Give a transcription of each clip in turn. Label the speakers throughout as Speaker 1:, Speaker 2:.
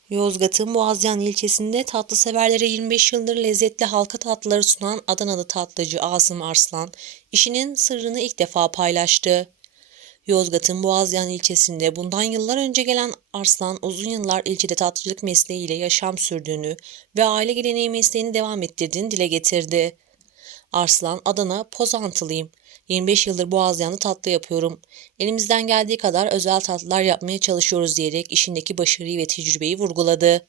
Speaker 1: Yozgat'ın Boğazcan ilçesinde tatlı severlere 25 yıldır lezzetli halka tatlıları sunan Adanalı tatlıcı Asım Arslan, işinin sırrını ilk defa paylaştı. Yozgat'ın Boğazcan ilçesinde bundan yıllar önce gelen Arslan, uzun yıllar ilçede tatlıcılık mesleğiyle yaşam sürdüğünü ve aile geleneği mesleğini devam ettirdiğini dile getirdi. Arslan, Adana, Pozantılıyım. 25 yıldır Boğazcan'da tatlı yapıyorum. Elimizden geldiği kadar özel tatlılar yapmaya çalışıyoruz diyerek işindeki başarıyı ve tecrübeyi vurguladı.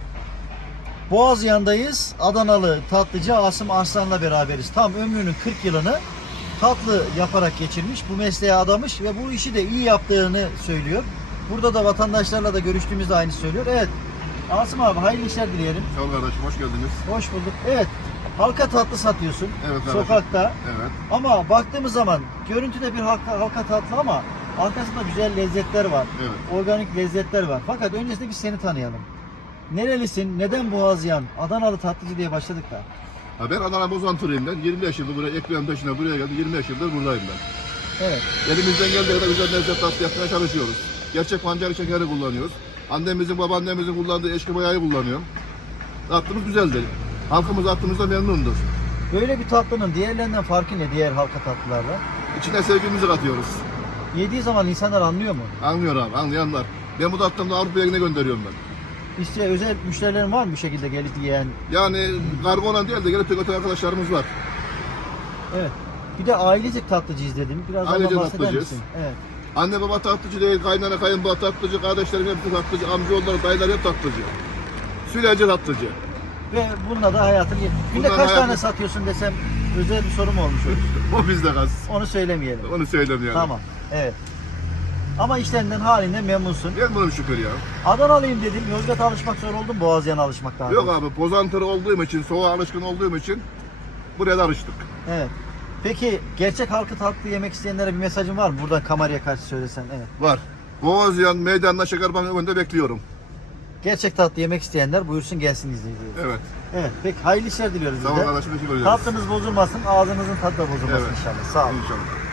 Speaker 2: Boğazyan'dayız. Adanalı tatlıcı Asım Arslan'la beraberiz. Tam ömrünün 40 yılını tatlı yaparak geçirmiş. Bu mesleğe adamış ve bu işi de iyi yaptığını söylüyor. Burada da vatandaşlarla da görüştüğümüzde aynı söylüyor. Evet. Asım abi hayırlı işler dileyelim.
Speaker 3: Sağ ol kardeşim, hoş geldiniz.
Speaker 2: Hoş bulduk. Evet. Halka tatlı satıyorsun.
Speaker 3: Evet kardeşim.
Speaker 2: Sokakta.
Speaker 3: Evet.
Speaker 2: Ama baktığımız zaman görüntüde bir halka tatlı ama arkasında güzel lezzetler var.
Speaker 3: Evet.
Speaker 2: Organik lezzetler var. Fakat öncesinde biz seni tanıyalım. Nerelisin? Neden Boğazyan? Adanalı tatlıcı diye başladık da.
Speaker 3: Ha, ben Adana Bozantırıyım ben. 25 yıldır buraya, ekmeğin peşine buraya geldim. 25 yıldır buradayım ben.
Speaker 2: Evet.
Speaker 3: Elimizden geldiği kadar güzel lezzet tatlı yapmaya çalışıyoruz. Gerçek pancar şekeri kullanıyoruz. Annemizin, babaannemizin kullandığı eşki boyayı kullanıyorum. Tatlımız güzeldir. Halkımız tatlımızda memnundur.
Speaker 2: Böyle bir tatlının diğerlerinden farkı ne diğer halka tatlılarla?
Speaker 3: İçine sevgimizi katıyoruz.
Speaker 2: Yediği zaman insanlar anlıyor mu?
Speaker 3: Anlıyor abi, anlayanlar. Ben bu tatlımda Avrupa'ya gönderiyorum ben.
Speaker 2: İşte özel müşterilerin var mı bu şekilde gelip yiyen?
Speaker 3: Yani kargo olan değil de gelip götüren arkadaşlarımız var.
Speaker 2: Evet. Bir de ailecek tatlıcıyız dedim. Biraz
Speaker 3: Ailecek
Speaker 2: ondan bahseder
Speaker 3: tatlıcıyız.
Speaker 2: misin? Evet.
Speaker 3: Anne baba tatlıcı değil, kaynana kayınbaba tatlıcı, kardeşlerim hepsi tatlıcı, amcaoğulları, dayılar hep tatlıcı. Süleyce tatlıcı.
Speaker 2: Ve bununla da hayatını... Günde
Speaker 3: Bundan
Speaker 2: kaç tane
Speaker 3: hayatını-
Speaker 2: satıyorsun desem özel bir sorum olmuş olur.
Speaker 3: O bizde gaz.
Speaker 2: Onu söylemeyelim.
Speaker 3: Onu söylemiyorum.
Speaker 2: Tamam. Evet. Ama işlerinden halinden memnunsun.
Speaker 3: Ben bunun şükür ya.
Speaker 2: Adanalıyım dedim. Yozgat'a alışmak zor oldu mu? Boğazyan'a alışmak daha
Speaker 3: Yok
Speaker 2: doğrusu.
Speaker 3: abi, pozantırı olduğum için, soğuğa alışkın olduğum için buraya da alıştık.
Speaker 2: Evet. Peki gerçek halkı tatlı yemek isteyenlere bir mesajın var mı? Buradan kameraya karşı söylesen. Evet.
Speaker 3: Var. Boğazyan meydanına Şekerbank önünde bekliyorum.
Speaker 2: Gerçek tatlı yemek isteyenler buyursun gelsin izleyiciye.
Speaker 3: Evet.
Speaker 2: Evet. Peki hayırlı işler diliyoruz
Speaker 3: Sağ
Speaker 2: biz
Speaker 3: ol
Speaker 2: de.
Speaker 3: kardeşim, teşekkür ederiz.
Speaker 2: Tatlınız bozulmasın, ağzınızın tadı da bozulmasın
Speaker 3: Evet.
Speaker 2: inşallah. Sağ olun.
Speaker 3: İnşallah.